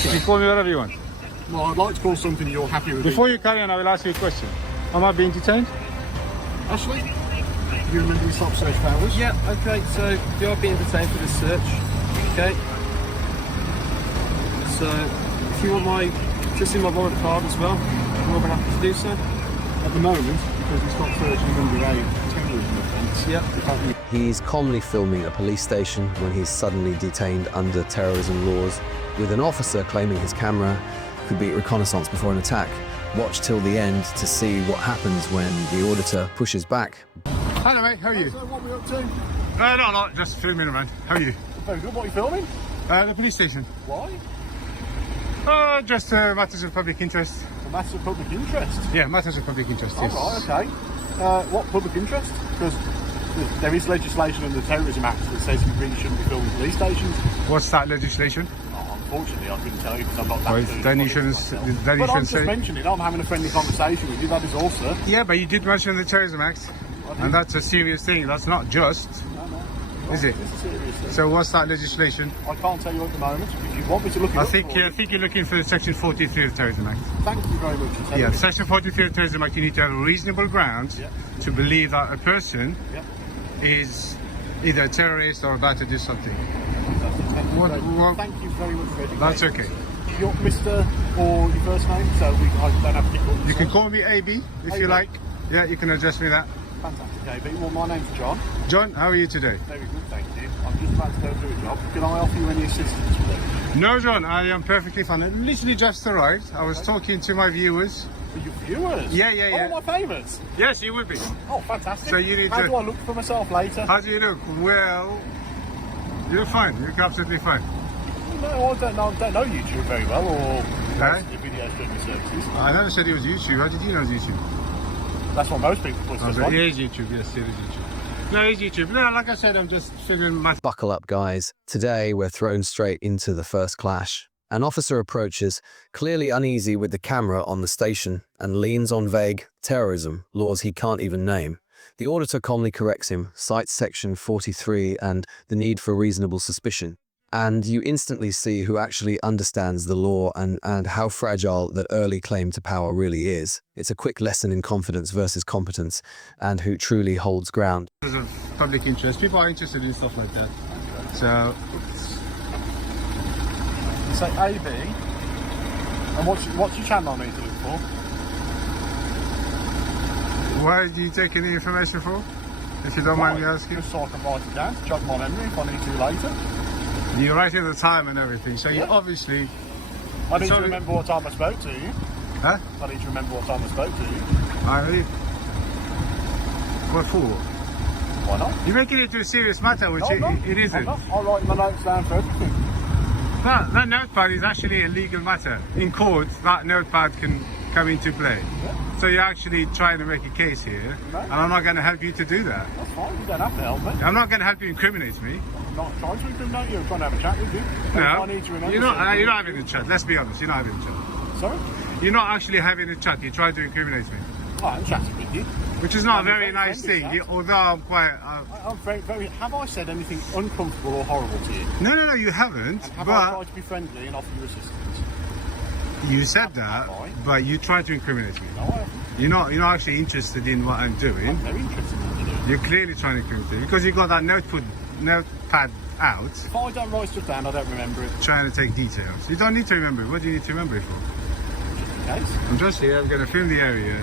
auditor. You call me whatever you want. Well, I'd like to call something you're happy with. Before you carry on, I will ask you a question. Am I being detained? Ashley, do you remember your stop search powers? Yeah, okay, so you are being detained for this search. Okay. So, if you want just in my warrant card as well, I'm more than happy to do so. At the moment, because we stopped searching under a terrorism offence. Yeah. He's calmly filming a police station when he's suddenly detained under terrorism laws, with an officer claiming his camera could be reconnaissance before an attack. Watch till the end to see what happens when the auditor pushes back. Hello mate, how are you? So what are we up to? No, just filming around. How are you? Very good. What are you filming? The police station. Why? Just matters of public interest. A matter of public interest. Yeah, matters of public interest, yes. All right, okay. What public interest? Because there is legislation under the Terrorism Act that says you really shouldn't be filming police stations. What's that legislation? Unfortunately, I couldn't tell you because I'm not that Well, clued then you up shouldn't, myself. then you But I'm shouldn't just say... mentioning it. I'm having a friendly conversation with you. That is all, sir. Yeah, but you did mention the Terrorism Act. And that's a serious thing. That's not just, is it? It's a serious thing. So what's that legislation? I can't tell you at the moment. If you want me to look it I up think for you, you're looking for Section 43 of the Terrorism Act. thank you very much for telling Yeah, me. Section 43 of the Terrorism Act, you need to have reasonable grounds to believe that a person Yeah. is either a terrorist or about to do something. Thank you very much for educating That's me. okay. Your Mr. or your first name, so I don't have to pick up. You can call me AB if you AB. like. Yeah, you can address me that. Fantastic, AB. Well, my name's John. John, how are you today? Very good, thank you. I'm just about to go through a job. Can I offer you any assistance with it? No, John, I am perfectly fine. I literally just arrived. I was talking to my viewers. For your viewers? Yeah. Oh, my favourites? Yes, you would be. Oh, fantastic. So you need How to- do I look for myself later? How do you look? Well, you're fine. You're absolutely fine. No, I don't know YouTube very well, or No? the video streaming services. I never said it was YouTube. How did you know it was YouTube? That's what most people put Oh, us so on. it is YouTube. Yes, it is YouTube. No, it's YouTube. No, like I said, I'm just figuring my... Buckle up, guys. Today, we're thrown straight into the first clash. An officer approaches, clearly uneasy with the camera on the station, and leans on vague terrorism laws he can't even name. The auditor calmly corrects him, cites Section 43 and the need for reasonable suspicion. And you instantly see who actually understands the law and how fragile that early claim to power really is. It's a quick lesson in confidence versus competence, and who truly holds ground. Because of public interest. People are interested in stuff like that. So, You say AB, and what's your channel I need to look for? why do you take any information for? If you don't mind me asking. Just so I can write it down to jog my memory if I need to later. You're writing the time and everything, so you obviously... I need to Sorry. remember what time I spoke to you. Huh? I need to remember what time I spoke to you. I mean... What for? Why not? You're making it into a serious matter, which No, I'm not. it I'm isn't. not. I'll write my notes down for everything. But that notepad is actually a legal matter. In court, that notepad can come into play. So you're actually trying to make a case here, No. and I'm not going to help you to do that. That's fine, you don't have to help me. I'm not going to help you incriminate me. I'm not trying to incriminate you, I'm trying to have a chat with you. If I need to remember you're not something- having a chat. Let's be honest, you're not having a chat. Sorry? You're not actually having a chat. You're trying to incriminate me, Oh, I'm chatting with you. which is not a I'm very very nice friendly, thing. chat. Although I'm quite... I'm very... Have I said anything uncomfortable or horrible to you? No, you haven't. And have I But tried to be friendly and offer you assistance? you said that, Have I? but you tried to incriminate me. No, I haven't. You're not actually interested in what I'm doing. I'm very interested in what you're doing. You're clearly trying to incriminate me because you got that notepad out, If I don't write stuff down, I don't remember it. trying to take details. You don't need to remember it. What do you need to remember it for? Just in case. I'm just here. I'm going to film the area.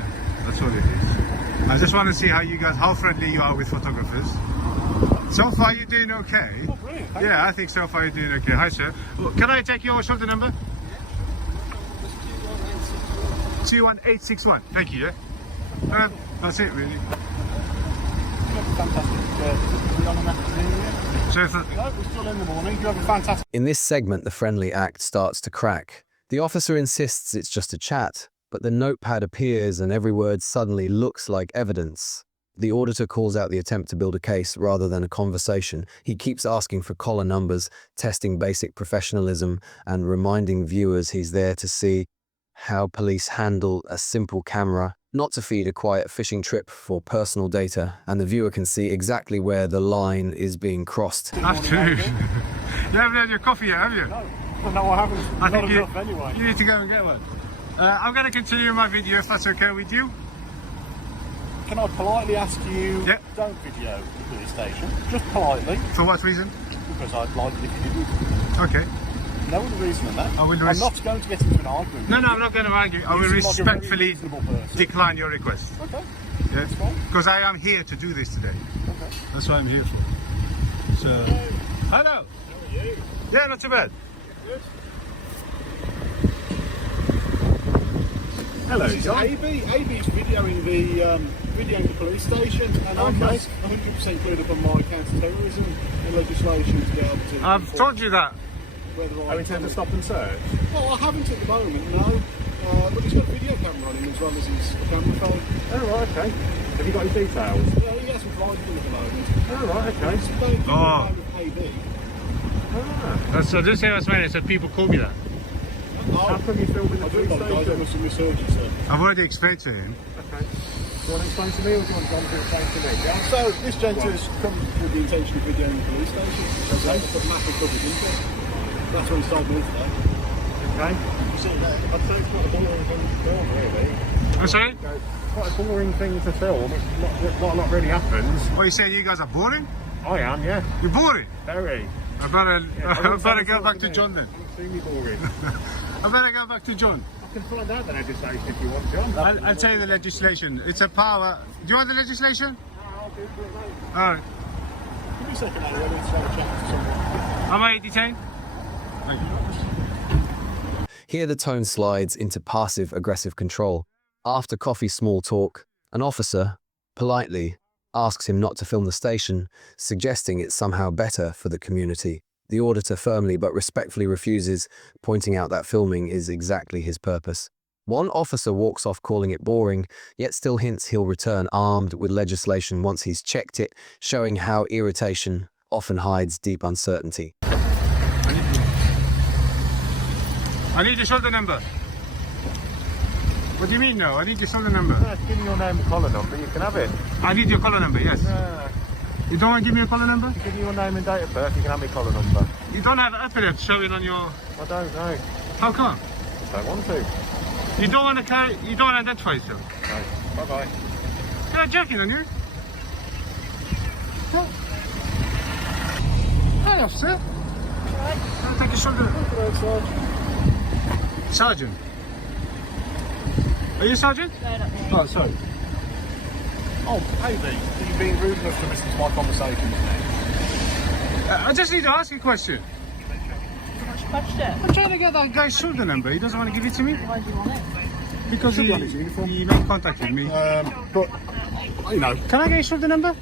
That's all it is. I just want to see how friendly you are with photographers. So far, you're doing okay. Oh, brilliant. Thank Yeah, I think so far you're doing okay. Hi, sir. Can I take your shoulder number? 21861. Thank you, yeah? That's it, really. Fantastic. Is it on an afternoon yet? So if No, we're still in the morning. You have a fantastic... In this segment, the friendly act starts to crack. The officer insists it's just a chat, but the notepad appears and every word suddenly looks like evidence. The auditor calls out the attempt to build a case rather than a conversation. He keeps asking for collar numbers, testing basic professionalism, and reminding viewers he's there to see how police handle a simple camera, not to feed a quiet fishing trip for personal data, and the viewer can see exactly where the line is being crossed. afternoon. You haven't had your coffee yet, have you? No, No, I haven't. I Not think enough anyway. you need to go and get one. I'm going to continue my video if that's okay with you. Can I politely ask you, Yep. don't video the police station? Just politely, For what reason? because I'd like it if you didn't. Okay. No other reason than that. I will I'm not going to get into an argument. No, I'm not going to argue. I will You seem like a very respectfully reasonable person. decline your request. Okay. Yeah? That's fine. Because I am here to do this today. Okay. That's what I'm here for. So, hello. How are you? Yeah, not too bad. Good. Hello, This is John. AB's videoing the police station, and I'm Okay. 100% cleared up on my counter-terrorism legislation to be able to. I've told you that. Whether I I intend to stop and search. Well, I haven't at the moment, no. But he's got a video camera on him as well as his camera phone. Oh, right, okay. Have you got his details? Yeah, he hasn't provided them at the moment. Oh, right, okay. It's very good Oh. with AB. Ah. So this is what's made. So people call me that. How come you're filming the I do police apologise, I station? must have misheard you, sir. I've already explained to him. Okay. Do you want to explain to me or do you want John to explain to me? Yeah? So, this gentleman's come with the intention of videoing the police station. Okay. It's got massive public interest. That's what he's told me today. Okay. You see that? I'd say it's quite a boring thing to film, really. I'm sorry? Quite a boring thing to film. It's not a lot really happens. Oh, you saying you guys are boring? I am, yeah. You're boring. Very. I better, Yeah, I wouldn't better say go it's back not to me. John then. Extremely boring. I better go back to John. I can find out the legislation if you want, John. I'll tell you the legislation. It's a power. Do you want the legislation? I'll do it, mate. All right. Give me a second, Harry. I need to have a chat to someone. Am I detained? Thank you. Here the tone slides into passive-aggressive control. After coffee small talk, an officer, politely, asks him not to film the station, suggesting it's somehow better for the community. The auditor firmly but respectfully refuses, pointing out that filming is exactly his purpose. One officer walks off calling it boring, yet still hints he'll return armed with legislation once he's checked it, showing how irritation often hides deep uncertainty. I need your shoulder number. What do you mean no? I need your shoulder number. Give me your name and collar number, you can have it. I need your collar number, yes. You don't want to give me your collar number? Give me your name and date of birth, you can have my collar number. You don't have epilepsy showing on your... I don't know. How come? Just don't want to. You don't want to carry... You don't want to identify yourself? No. Bye-bye. You're not joking, are you? What? Hi, officer. I'll take your shoulder. Sergeant. Are you a sergeant? No, not me. Oh, sorry. Oh, AB, are you being rude enough to listen to my conversation with me? I just need to ask you a question. What's your question? I'm trying to get that guy's shoulder number. He doesn't want to give it to me. Why do you want it? Because Should be on his uniform. he made contact with me. But, you know, Can I get your shoulder number?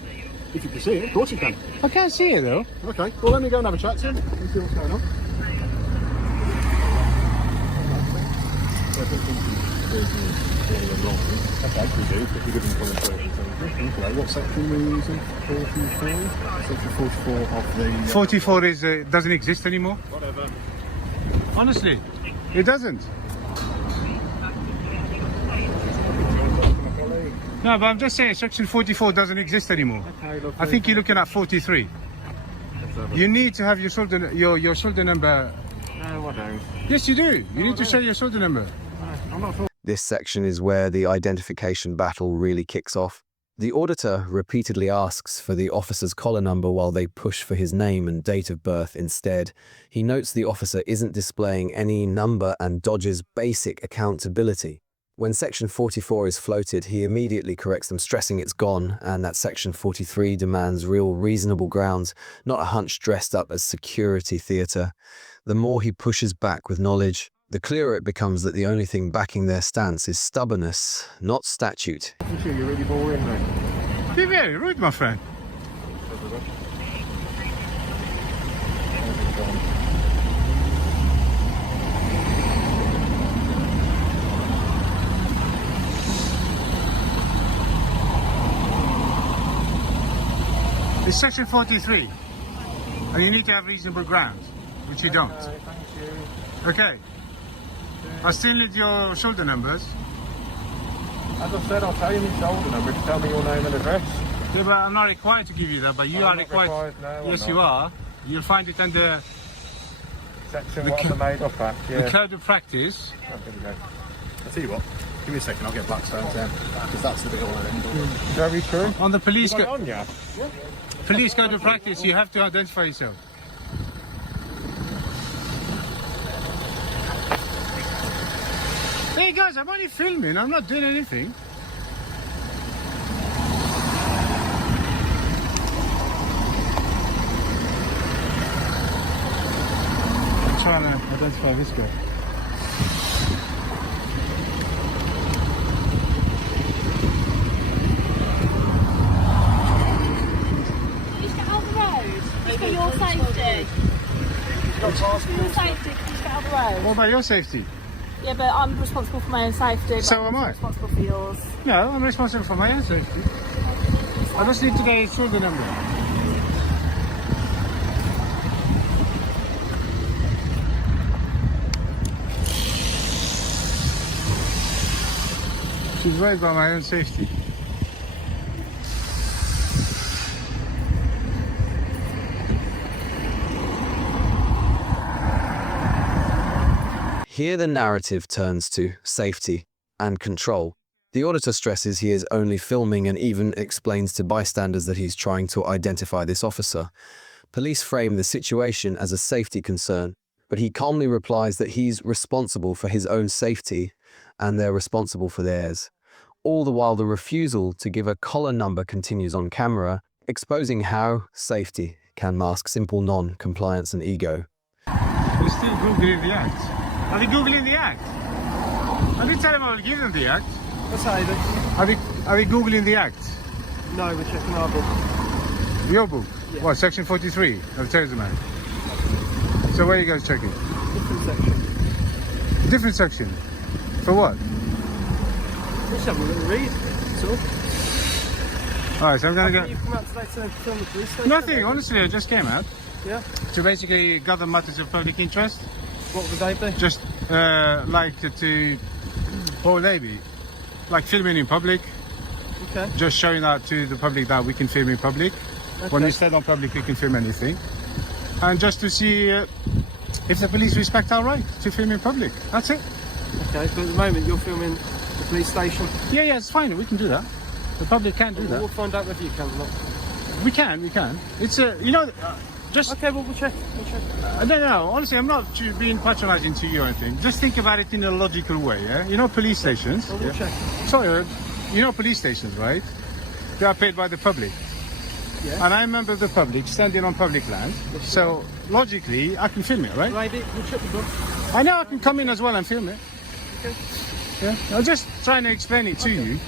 if you can see it, of course you can. I can't see it though. Okay, well, let me go and have a chat to him and see what's going on. Okay, we do, but we give them full information. Okay, what section were you using? 44? Section 44 of the... 44 is doesn't exist anymore. Whatever. Honestly, it doesn't. No, but I'm just saying section 44 doesn't exist anymore. I think you're looking at 43. You need to have your shoulder number. No, I don't. Yes, you do. You need to show your shoulder number. I'm not sure. This section is where the identification battle really kicks off. The auditor repeatedly asks for the officer's collar number while they push for his name and date of birth instead. He notes the officer isn't displaying any number and dodges basic accountability. When section 44 is floated, he immediately corrects them, stressing it's gone, and that section 43 demands real reasonable grounds, not a hunch dressed up as security theatre. The more he pushes back with knowledge, the clearer it becomes that the only thing backing their stance is stubbornness, not statute. I'm sure you're really boring, mate. You're very rude, my friend. It's section 43, and you need to have reasonable grounds, which you don't. Thank you. Okay. I still need your shoulder numbers. As I said, I'll tell you my shoulder number if you tell me your name and address. Yeah, but I'm not required to give you that, but you I'm are not required. required, no, I'm Yes, not. you are. You'll find it under Section what are made of that? The code of practice. Oh, there we go. I'll tell you what, give me a second, I'll get Blackstone's down, because that's the bit all I end on. Very true. On the police code. On, yeah. Police code of practice, you have to identify yourself. Hey guys, I'm only filming, I'm not doing anything. I'm trying to identify this guy. Just get out of the road. Just for your safety. For your safety, just get out of the road. What about your safety? Yeah, but I'm responsible for my own safety. So but am I. Responsible for yours. No, I'm responsible for my own safety. I just need to get a shoulder number. She's worried about my own safety. Here the narrative turns to safety and control. The auditor stresses he is only filming and even explains to bystanders that he's trying to identify this officer. Police frame the situation as a safety concern, but he calmly replies that he's responsible for his own safety and they're responsible for theirs. All the while the refusal to give a collar number continues on camera, exposing how safety can mask simple non-compliance and ego. They're still Googling the Act. Are they Googling the Act? I did tell them I will give them the Act. What's that, David? Are they Googling the Act? No, we're checking our book. Your book? Yeah. What, section 43 of Terrorism Act? So where are you guys checking? Different section. Different section? For what? Just having a little read. That's all. Alright, so I'm going to You've come out today to film the police station? Nothing, honestly, I just came out Yeah. to basically gather matters of public interest. What would they be? Just like to poor lady, like filming in public, Okay. just showing out to the public that we can film in public. When we stand on public, we can film anything. And just to see if the police respect our right to film in public. That's it. Okay, but at the moment you're filming the police station. Yeah, it's fine. We can do that. The public can do that. We'll find out whether you can or not. We can. It's just. Okay, well, we'll check. No, honestly, I'm not being patronizing to you or anything. Just think about it in a logical way, yeah? You know police stations? Well, we'll check. Sorry, you know police stations, right? They are paid by the public. Yeah. And I'm a member of the public, standing on public land. So, logically, I can film it, right? Maybe we'll check the book. I know I can come in as well and film it. Okay. Yeah? I'm just trying to explain it to you.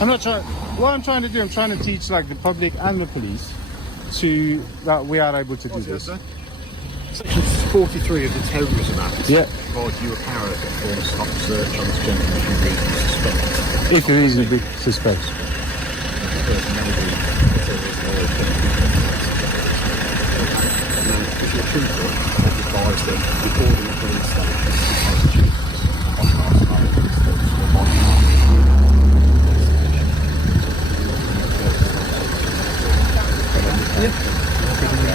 I'm not trying... What I'm trying to do, I'm trying to teach, like, the public and the police that we are able to do this. Section 43 of the Terrorism Act Yeah. provides you a power to perform a stop search on this gentleman if you reasonably suspect. If you reasonably suspect. The person may be a terrorist or a official trooper has advised that recording a police station constitutes hostile surveillance that will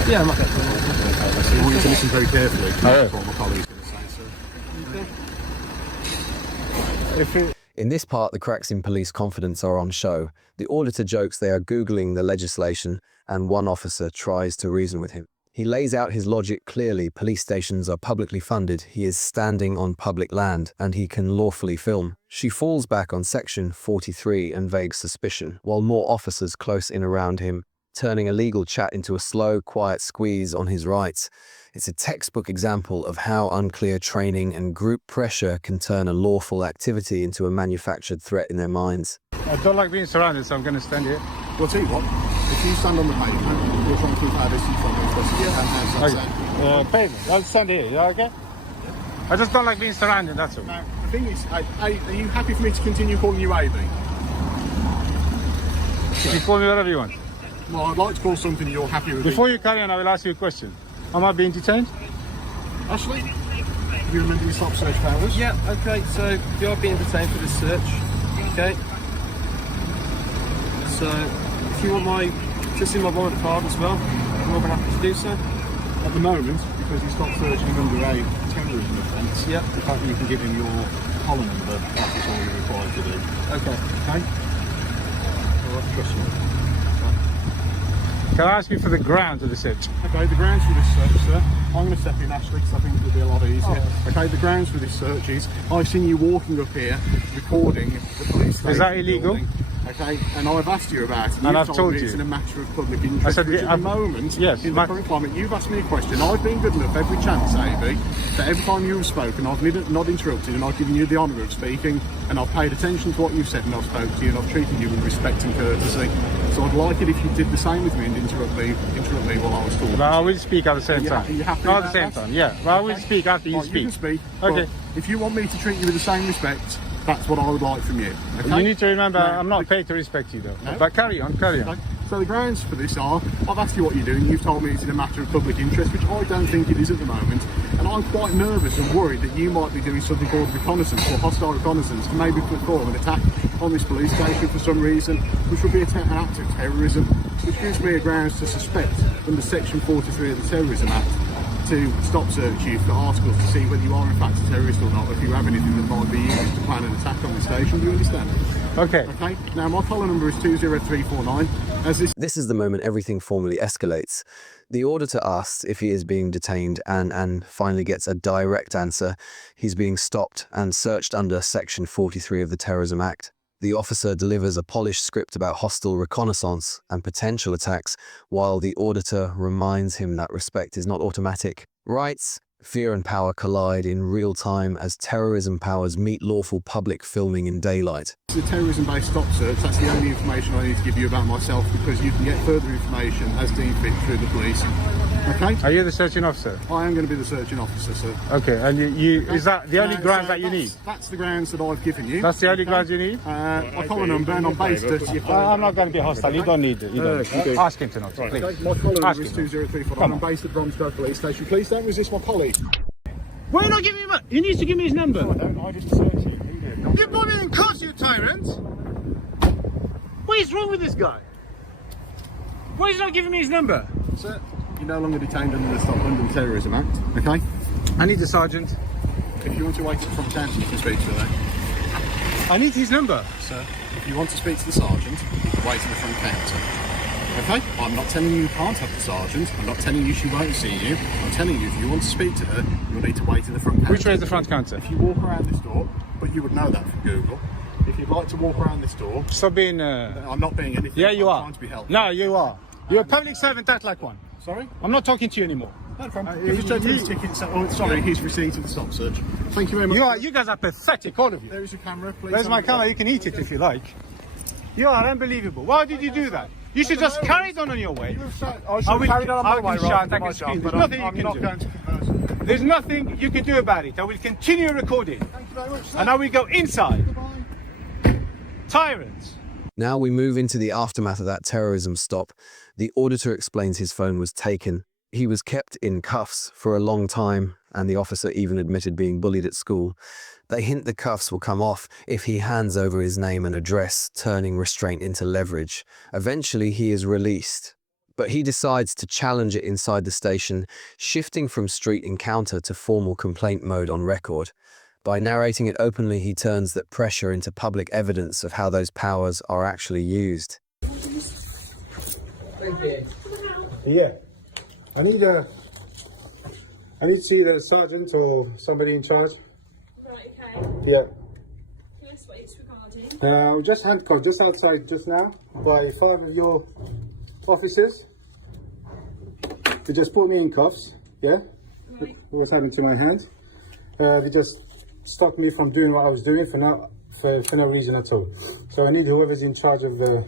Yeah, I'm okay. I want you to listen very carefully to what my colleague's going to say, sir. In this part, the cracks in police confidence are on show. The auditor jokes they are Googling the legislation, and one officer tries to reason with him. He lays out his logic clearly. Police stations are publicly funded. He is standing on public land, and he can lawfully film. She falls back on section 43 and vague suspicion, while more officers close in around him, turning a legal chat into a slow, quiet squeeze on his rights. It's a textbook example of how unclear training and group pressure can turn a lawful activity into a manufactured threat in their minds. I don't like being surrounded, so I'm going to stand here. Well, I'll tell you what, if you stand on the pavement, you're trying to keep our distance from us. How's that sound? Pavement. I'll stand here, is that okay? I just don't like being surrounded, that's all. Now, the thing is, are you happy for me to continue calling you AB? You can call me whatever you want. Well, I'd like to call something you're happy with. Before you carry on, I will ask you a question. Am I being detained? Ashley, do you remember your stop search powers? Yeah, okay, so you are being detained for this search. Okay. So, if you want just in my warrant card as well, I'm more than happy to do so. At the moment, because he stopped searching under a terrorism offence. Yeah. The fact that you can give him your collar number, that is all you're required to do. Okay. Okay? Alright, trust me. Can I ask you for the grounds of the search? Okay, the grounds for this search, sir. I'm going to step in, Ashley, because I think it'll be a lot easier. Okay, the grounds for this search is I've seen you walking up here recording the police station. Is that illegal? Building. Okay, and I've asked you about it. And I've told me you. It's in a matter of public interest. I said, which at the moment, yes, in the current climate, you've asked me a question. I've been good enough every chance, AB, that every time you have spoken, I've not interrupted and I've given you the honour of speaking, and I've paid attention to what you've said and I've spoken to you and I've treated you with respect and courtesy. So I'd like it if you did the same with me and interrupt me while I was talking. But I will speak at the same time. You happy Not about at the same that? time, yeah. But I will speak after you Right, speak. You can speak. Okay. But if you want me to treat you with the same respect, that's what I would like from you. Okay? You need to remember, No, I'm not paid to respect you though. No? But carry on, carry on. Okay. So the grounds for this are, I've asked you what you're doing, you've told me it's in a matter of public interest, which I don't think it is at the moment, and I'm quite nervous and worried that you might be doing something called reconnaissance or hostile reconnaissance to maybe perform an attack on this police station for some reason, which will be an act of terrorism, which gives me a grounds to suspect under section 43 of the Terrorism Act to stop search you for articles to see whether you are in fact a terrorist or not, or if you have anything that might be used to plan an attack on the station. Do you understand? Okay. Okay, now my collar number is 20349. This is the moment everything formally escalates. The auditor asks if he is being detained and finally gets a direct answer. He's being stopped and searched under Section 43 of the Terrorism Act. The officer delivers a polished script about hostile reconnaissance and potential attacks, while the auditor reminds him that respect is not automatic. Rights, fear and power collide in real time as terrorism powers meet lawful public filming in daylight. The terrorism-based stop search, that's the only information I need to give you about myself, because you can get further information as deemed fit through the police. Okay? Are you the searching officer? I am going to be the searching officer, sir. Okay, and is that the only grounds that you need? That's the grounds that I've given you. That's the only grounds you need? I collar number and I'm based at... I'm not going to be hostile, you don't need it. You don't. Ask him to not, please. Okay, my collar Ask number is him. 2034. I'm based at Bromsgrove Police Station. Please don't resist my colleague. Why are you not giving him He needs to give me his number. I didn't search you. You did. You put me in cuffs, you tyrant! What is wrong with this guy? Why is he not giving me his number? Sir, you're no longer detained under the Stop London Terrorism Act, okay? I need the sergeant. If you want to wait at the front counter, you can speak to her. I need his number. Sir, if you want to speak to the sergeant, you can wait at the front counter. Okay? I'm not telling you can't have the sergeant. I'm not telling you she won't see you. I'm telling you if you want to speak to her, you'll need to wait at the front counter. Which way is the front counter? If you walk around this door, but you would know that from Google. If you'd like to walk around this door... Stop being... I'm not being anything. Yeah, you I'm are. trying to be helpful. No, you are. You're a public servant, act like one. Sorry? I'm not talking to you anymore. No problem. Give this gentleman his ticket. Sorry, his receipt of the stop search. Thank you very much. You guys are pathetic, all of you. There is a camera, please. There's my camera, you can eat it if you like. You are unbelievable. Why did you do that? You should just carry on your way. I should have carried on my way shout, rather I than can my scream. job, There's but nothing I'm you not can going do. to converse. There's nothing you can do about it. I will continue recording. Thank you very much, sir. And I will go inside. Goodbye. Tyrants. Now we move into the aftermath of that terrorism stop. The auditor explains his phone was taken. He was kept in cuffs for a long time, and the officer even admitted being bullied at school. They hint the cuffs will come off if he hands over his name and address, turning restraint into leverage. Eventually, he is released. But he decides to challenge it inside the station, shifting from street encounter to formal complaint mode on record. By narrating it openly, he turns that pressure into public evidence of how those powers are actually used. Yeah. I need to see the sergeant or somebody in charge. Right, okay. Yeah. Yes, what it's regarding. Just handcuffed just outside just now by 5 of your officers. They just put me in cuffs, yeah? Right. What was happening to my hand. They just stopped me from doing what I was doing for no reason at all. So I need whoever's in charge of the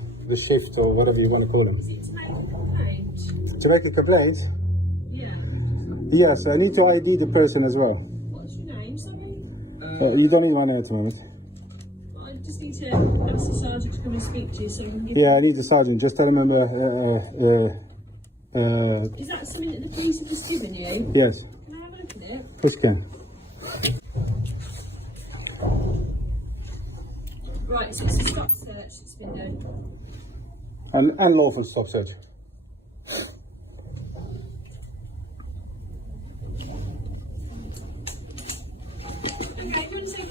shift or whatever you want to call them. Is it to make a complaint? To make a complaint? Yeah. Yes, I need to ID the person as well. What's your name, sorry? You don't need my name at the moment. I just need to ask the sergeant to come and speak to you so we can give Yeah, I need the sergeant. Just tell him Is that something that the police have just given you? yes. Can I have a look at it? Yes, can. Right, so it's a stop search that's been done. And lawful stop search.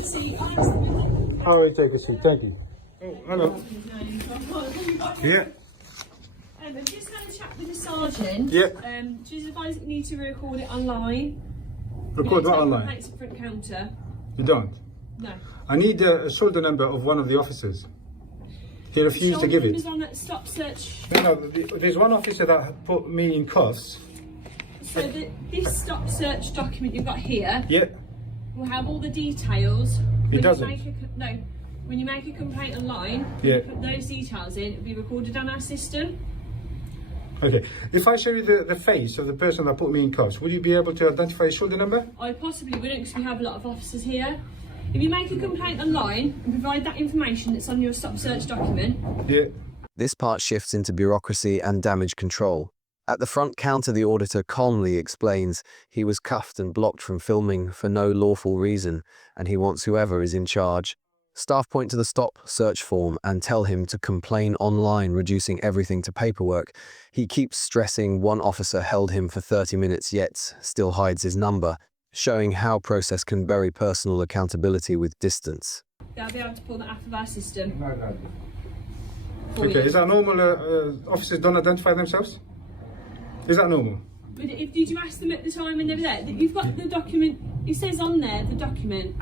seat. I accidentally. I will take a seat. Thank you. Oh, hello. Yeah. I've just had a chat with the sergeant. Yeah. She's advised that you need to record it online. Record what online? Complaints at front counter. You don't? No. I need a shoulder number of one of the officers. He refused to give it. On that stop search. No, there's one officer that put me in cuffs. So this stop search document you've got here Yeah. will have all the details. It doesn't. When you make a complaint online, Yeah. you put those details in, it'll be recorded on our system. Okay. If I show you the face of the person that put me in cuffs, would you be able to identify his shoulder number? I possibly wouldn't because we have a lot of officers here. If you make a complaint online and provide that information that's on your stop search document. Yeah. This part shifts into bureaucracy and damage control. At the front counter, the auditor calmly explains he was cuffed and blocked from filming for no lawful reason, and he wants whoever is in charge. Staff point to the stop search form and tell him to complain online, reducing everything to paperwork. He keeps stressing one officer held him for 30 minutes yet still hides his number, showing how process can bury personal accountability with distance. They'll be able to pull that out of our system. Okay. Is that normal? Officers don't identify themselves? Is that normal? Did you ask them at the time when they were there? You've got the document, it says on there, the document.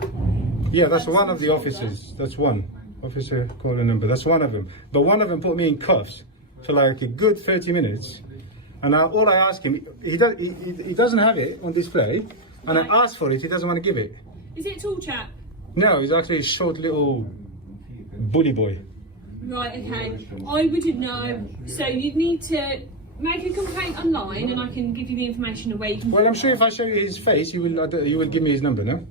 Yeah, that's one of the officers. That's one. Officer caller number. That's one of them. But one of them put me in cuffs for like a good 30 minutes. And all I ask him, he doesn't have it on display. And I asked for it, he doesn't want to give it. Is it a tall chap? No, he's actually a short little bully boy. Right, okay. I wouldn't know. So you'd need to make a complaint online and I can give you the information of where you can... Well, I'm sure if I show you his face, you will give me his number, no?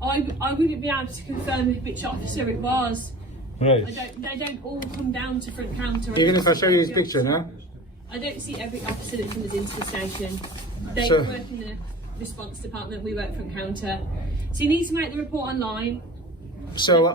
I wouldn't be able to confirm which officer it was. Right. They don't all come down to front counter. Even if I show you his picture, no? I don't see every officer that comes into the station. They So- work in the response department, we work front counter. So you need to make the report online. So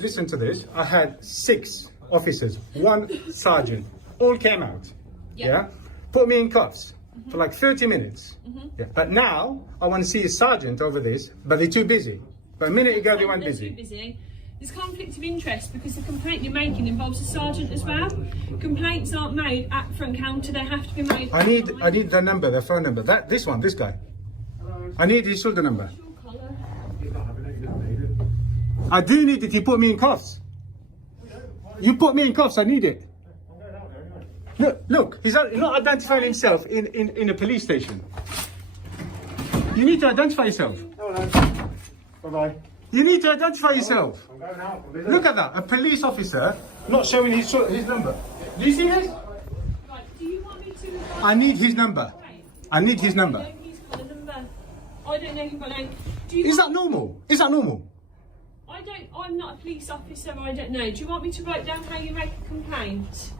listen to this, I had 6 officers, 1 sergeant, all came out, yeah? Put me in cuffs for like 30 minutes. Yeah. But now, I want to see a sergeant over this, but they're too busy. But a minute ago, they weren't They're busy. too busy. There's conflict of interest because the complaint you're making involves a sergeant as well. Complaints aren't made at front counter, they have to be made I need online. the number, the phone number. This guy. I need his shoulder number. I do need it, he put me in cuffs. You put me in cuffs, I need it. Look, he's not identifying himself in a police station. You need to identify yourself. Bye-bye. You need to identify yourself. Look at that, a police officer not showing his number. Do you see this? Right, do you want me to... I need his number. I need his number. He's got a number. I don't know who got name. Is that normal? Is that normal? I'm not a police officer, I don't know. Do you want me to write down how you make a complaint?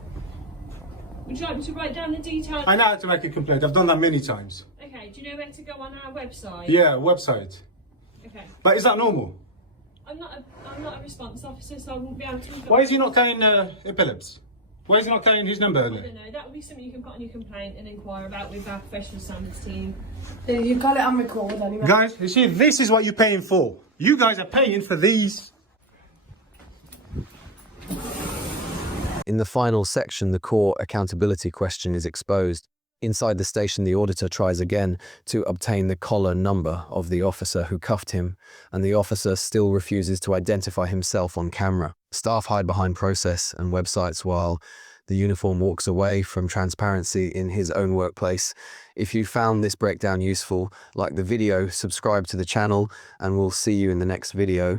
Would you like me to write down the details? I know how to make a complaint. I've done that many times. Okay, do you know where to go on our website? Yeah, website. Okay. But is that normal? I'm not a response officer, so I won't be able to... Why is he not carrying epilepsy? Why is he not carrying his number? I don't know. That would be something you can put on your complaint and inquire about with our professional standards team. You've got it on record anyway. Guys, you see, this is what you're paying for. You guys are paying for these. In the final section, the core accountability question is exposed. Inside the station, the auditor tries again to obtain the collar number of the officer who cuffed him, and the officer still refuses to identify himself on camera. Staff hide behind process and websites while the uniform walks away from transparency in his own workplace. If you found this breakdown useful, like the video, subscribe to the channel, and we'll see you in the next video.